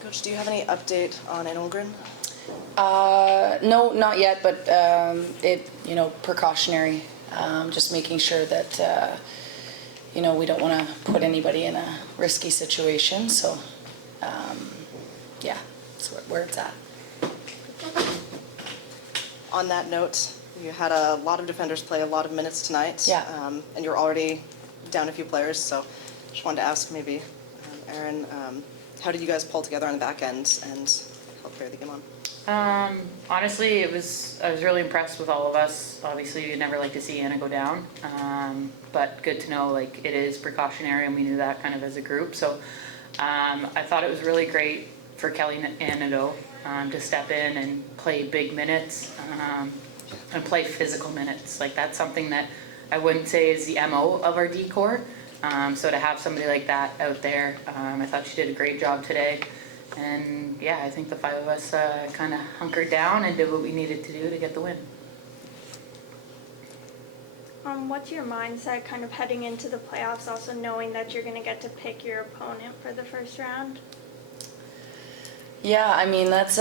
Coach, do you have any update on Engelgren? No, not yet, but precautionary. Just making sure that we don't want to put anybody in a risky situation. So, yeah, that's where it's at. On that note, you had a lot of defenders play a lot of minutes tonight. Yeah. And you're already down a few players, so just wanted to ask maybe, Erin, how did you guys pull together on the back end and help carry the game on? Honestly, I was really impressed with all of us. Obviously, you'd never like to see Anna go down, but good to know like it is precautionary, and we knew that kind of as a group. So I thought it was really great for Kelly and Nadeau to step in and play big minutes and play physical minutes. Like that's something that I wouldn't say is the MO of our D-Corps. So to have somebody like that out there, I thought she did a great job today. And yeah, I think the five of us kind of hunkered down and did what we needed to do to get the win. What's your mindset kind of heading into the playoffs, also knowing that you're going to get to pick your opponent for the first round? Yeah, I mean that's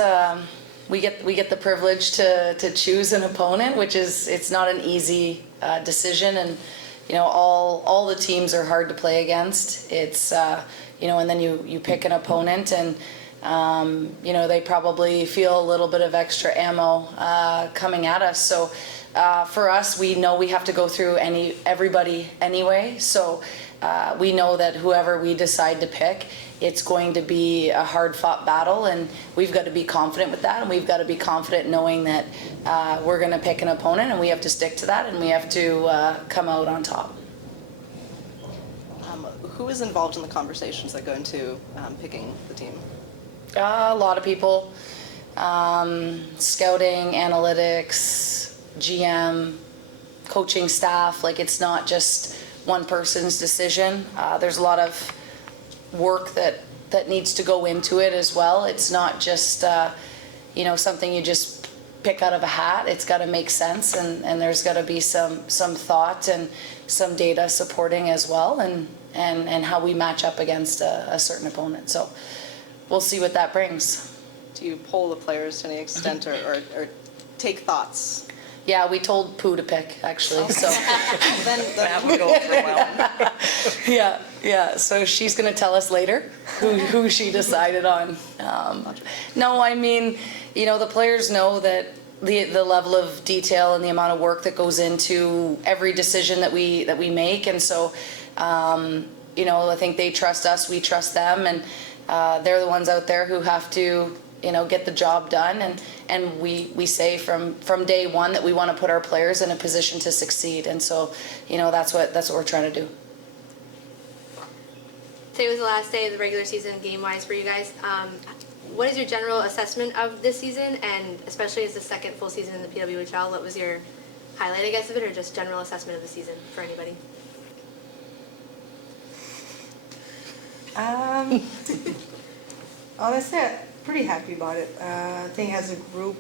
we get the privilege to choose an opponent, which is it's not an easy decision, and all the teams are hard to play against. It's and then you pick an opponent, and they probably feel a little bit of extra ammo coming at us. So for us, we know we have to go through everybody anyway. So we know that whoever we decide to pick, it's going to be a hard-fought battle, and we've got to be confident with that, and we've got to be confident knowing that we're going to pick an opponent, and we have to stick to that, and we have to come out on top. Who is involved in the conversations that go into picking the team? A lot of people. Scouting, analytics, GM, coaching staff. Like it's not just one person's decision. There's a lot of work that needs to go into it as well. It's not just something you just pick out of a hat. It's got to make sense, and there's got to be some thought and some data supporting as well, and how we match up against a certain opponent. So we'll see what that brings. Do you poll the players to any extent or take thoughts? Yeah, we told Pooh to pick, actually. Okay. So then that would go over well. Yeah. So she's going to tell us later who she decided on. No, I mean, the players know that the level of detail and the amount of work that goes into every decision that we make, and so I think they trust us, we trust them, and they're the ones out there who have to get the job done, and we say from day one that we want to put our players in a position to succeed, and so that's what we're trying to do. Today was the last day of the regular season game-wise for you guys. What is your general assessment of this season, and especially as the second full season in the PWHL, what was your highlight, I guess, of it, or just general assessment of the season for anybody? Honestly, I'm pretty happy about it. I think as a group,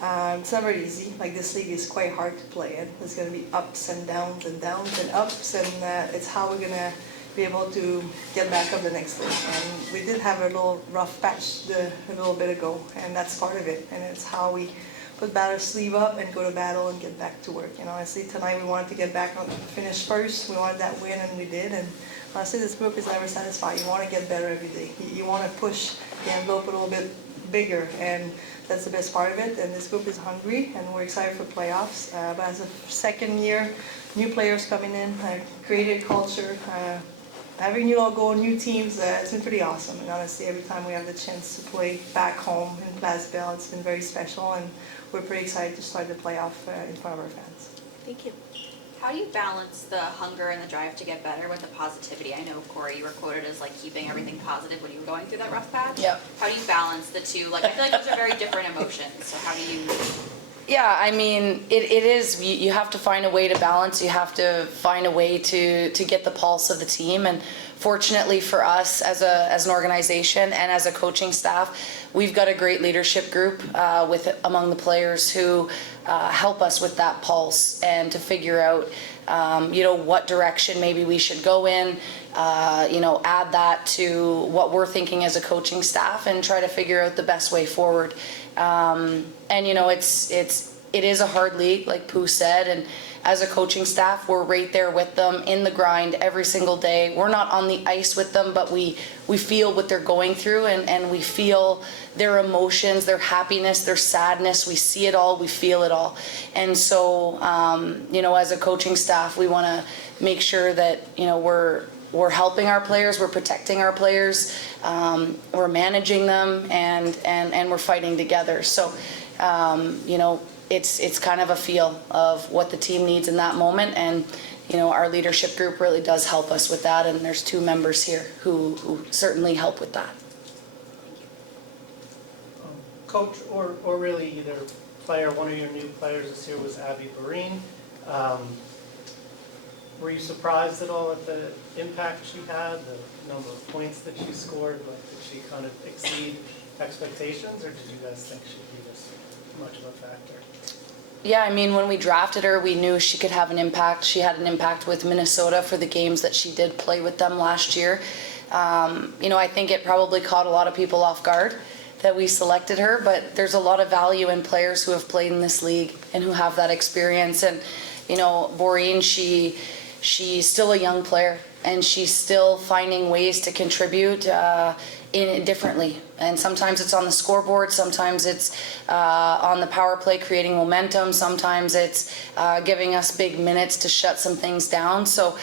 it's never easy. Like this league is quite hard to play in. There's going to be ups and downs and downs and ups, and it's how we're going to be able to get back up the next league. And we did have a little rough patch a little bit ago, and that's part of it. And it's how we put our sleeve up and go to battle and get back to work. Honestly, tonight we wanted to get back on, finish first. We wanted that win, and we did. And honestly, this group is never satisfied. You want to get better every day. You want to push the envelope a little bit bigger, and that's the best part of it. And this group is hungry, and we're excited for playoffs. But as a second year, new players coming in, created culture, having new logo, new teams, it's been pretty awesome. And honestly, every time we have the chance to play back home in Place Bell, it's been very special, and we're pretty excited to start the playoff in front of our fans. Thank you. How do you balance the hunger and the drive to get better with the positivity? I know, Kori, you were quoted as keeping everything positive when you were going through that rough patch. Yep. How do you balance the two? I feel like those are very different emotions. So how do you? Yeah, I mean, it is. You have to find a way to balance. You have to find a way to get the pulse of the team. And fortunately for us as an organization and as a coaching staff, we've got a great leadership group among the players who help us with that pulse and to figure out what direction maybe we should go in, add that to what we're thinking as a coaching staff and try to figure out the best way forward. It is a hard league, like Pooh said, and as a coaching staff, we're right there with them in the grind every single day. We're not on the ice with them, but we feel what they're going through, and we feel their emotions, their happiness, their sadness. We see it all, we feel it all. And so, as a coaching staff, we want to make sure that, we're helping our players, we're protecting our players, we're managing them, and we're fighting together. So, it's kind of a feel of what the team needs in that moment, and our leadership group really does help us with that, and there's 2 members here who certainly help with that. Coach, or really either player, one of your new players this year was Abby Barine. Were you surprised at all at the impact she had, the number of points that she scored? Like, did she kind of exceed expectations, or did you guys think she'd be this much of a factor? Yeah, I mean, when we drafted her, we knew she could have an impact. She had an impact with Minnesota for the games that she did play with them last year. I think it probably caught a lot of people off guard that we selected her, but there's a lot of value in players who have played in this league and who have that experience. And, Maureen, she's still a young player, and she's still finding ways to contribute differently. And sometimes it's on the scoreboard, sometimes it's on the power play creating momentum, sometimes it's giving us big minutes to shut some things down. So,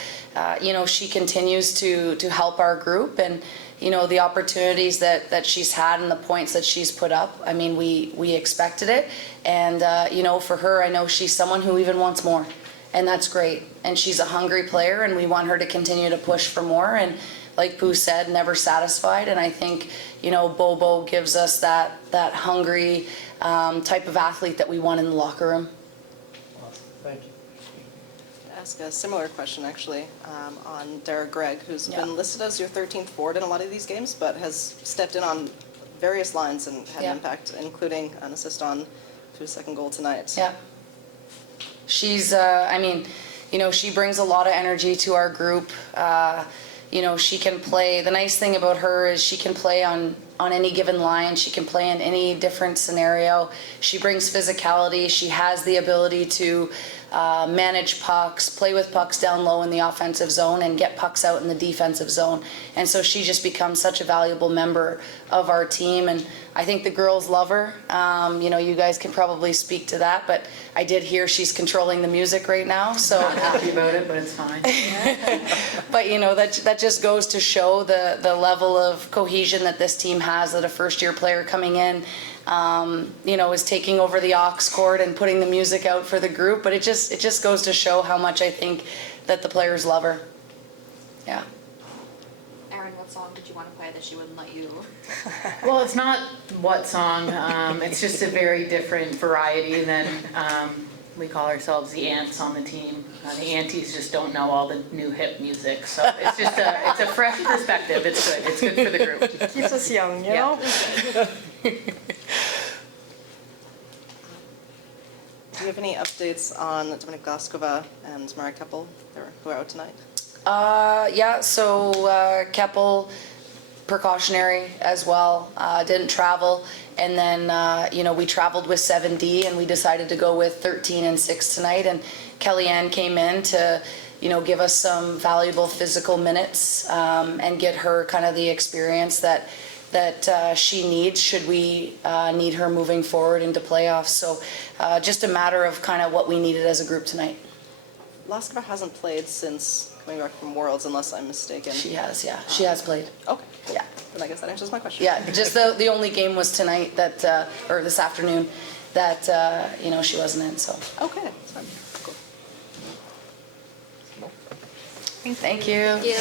she continues to help our group, and the opportunities that she's had and the points that she's put up, I mean, we expected it. And, for her, I know she's someone who even wants more, and that's great. And she's a hungry player, and we want her to continue to push for more. And like Pooh said, never satisfied. And I think, Bobo gives us that hungry type of athlete that we want in the locker room. Awesome, thank you. To ask a similar question, actually, on Derek Gregg, who's been listed as your 13th forward in a lot of these games, but has stepped in on various lines and had an impact, including an assist on Pooh's second goal tonight. Yeah. She's, she brings a lot of energy to our group. She can play. The nice thing about her is she can play on any given line. She can play in any different scenario. She brings physicality. She has the ability to manage pucks, play with pucks down low in the offensive zone, and get pucks out in the defensive zone. And so she just becomes such a valuable member of our team. And I think the girls love her. You guys can probably speak to that, but I did hear she's controlling the music right now. So Not happy about it, but it's fine. But that just goes to show the level of cohesion that this team has, that a first-year player coming in is taking over the aux cord and putting the music out for the group. But it just goes to show how much I think that the players love her. Yeah. Erin, what song did you want to play that she wouldn't let you? Well, it's not what song. It's just a very different variety than we call ourselves the ants on the team. The aunties just don't know all the new hip music, so it's just it's a fresh perspective. It's good. It's good for the group. Keeps us young, you know? Do you have any updates on Dominik Glaskova and Mara Keppel, who are out tonight? So Keppel, precautionary as well, didn't travel. And then, we traveled with 7D, and we decided to go with 13 and 6 tonight. And Kellyanne came in to, give us some valuable physical minutes and get her kind of the experience that she needs should we need her moving forward into playoffs. So just a matter of kind of what we needed as a group tonight. Glaskova hasn't played since coming back from Worlds, unless I'm mistaken. She has, yeah. She has played. Okay. Yeah. Then I guess that answers my question. Yeah, just the only game was tonight that, or this afternoon, that, she wasn't in, so. Okay. That's fine. Cool. Thank you. Thank you.